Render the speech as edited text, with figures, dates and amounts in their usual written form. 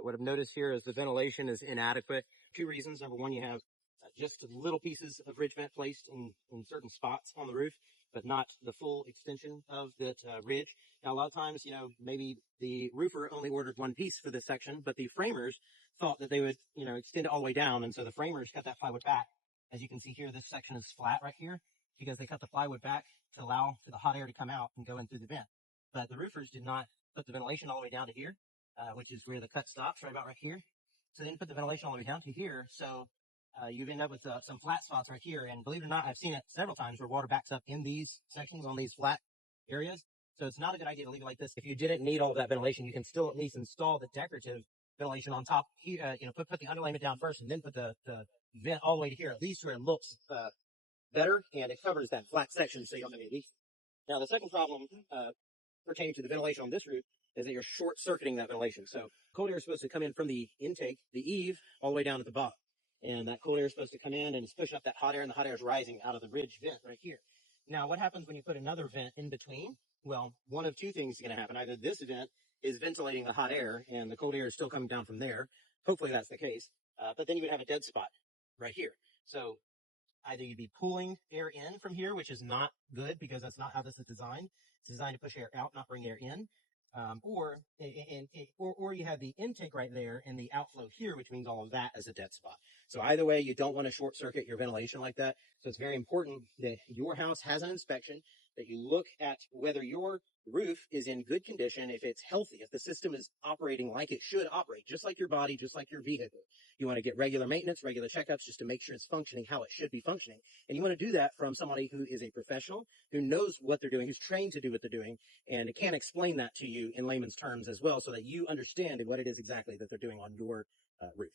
What I've noticed here is the ventilation is inadequate. Two reasons. Number one, you have just little pieces of ridge vent placed in certain spots on the roof, but not the full extension of that ridge. Now, a lot of times, maybe the roofer only ordered one piece for this section, but the framers thought that they would, extend it all the way down. And so the framers cut that plywood back. As you can see here, this section is flat right here because they cut the plywood back to allow for the hot air to come out and go in through the vent. But the roofers did not put the ventilation all the way down to here, which is where the cut stops, right about right here. So they didn't put the ventilation all the way down to here. So you've ended up with some flat spots right here. And believe it or not, I've seen it several times where water backs up in these sections on these flat areas. So it's not a good idea to leave it like this. If you didn't need all of that ventilation, you can still at least install the decorative ventilation on top here, put the underlayment down first and then put the vent all the way to here, at least where it looks better and it covers that flat section so you don't have any leaks. Now, the second problem pertaining to the ventilation on this roof is that you're short-circuiting that ventilation. So cold air is supposed to come in from the intake, the eave, all the way down to the bottom. And that cold air is supposed to come in and it's pushing up that hot air, and the hot air is rising out of the ridge vent right here. Now, what happens when you put another vent in between? Well, one of two things is going to happen. Either this vent is ventilating the hot air and the cold air is still coming down from there. Hopefully that's the case. But then you would have a dead spot right here. So either you'd be pulling air in from here, which is not good because that's not how this is designed. It's designed to push air out, not bring air in. Or you have the intake right there and the outflow here, which means all of that is a dead spot. So either way, you don't want to short circuit your ventilation like that. So it's very important that your house has an inspection, that you look at whether your roof is in good condition, if it's healthy, if the system is operating like it should operate, just like your body, just like your vehicle. You want to get regular maintenance, regular checkups just to make sure it's functioning how it should be functioning. And you want to do that from somebody who is a professional, who knows what they're doing, who's trained to do what they're doing, and can explain that to you in layman's terms as well so that you understand what it is exactly that they're doing on your roof.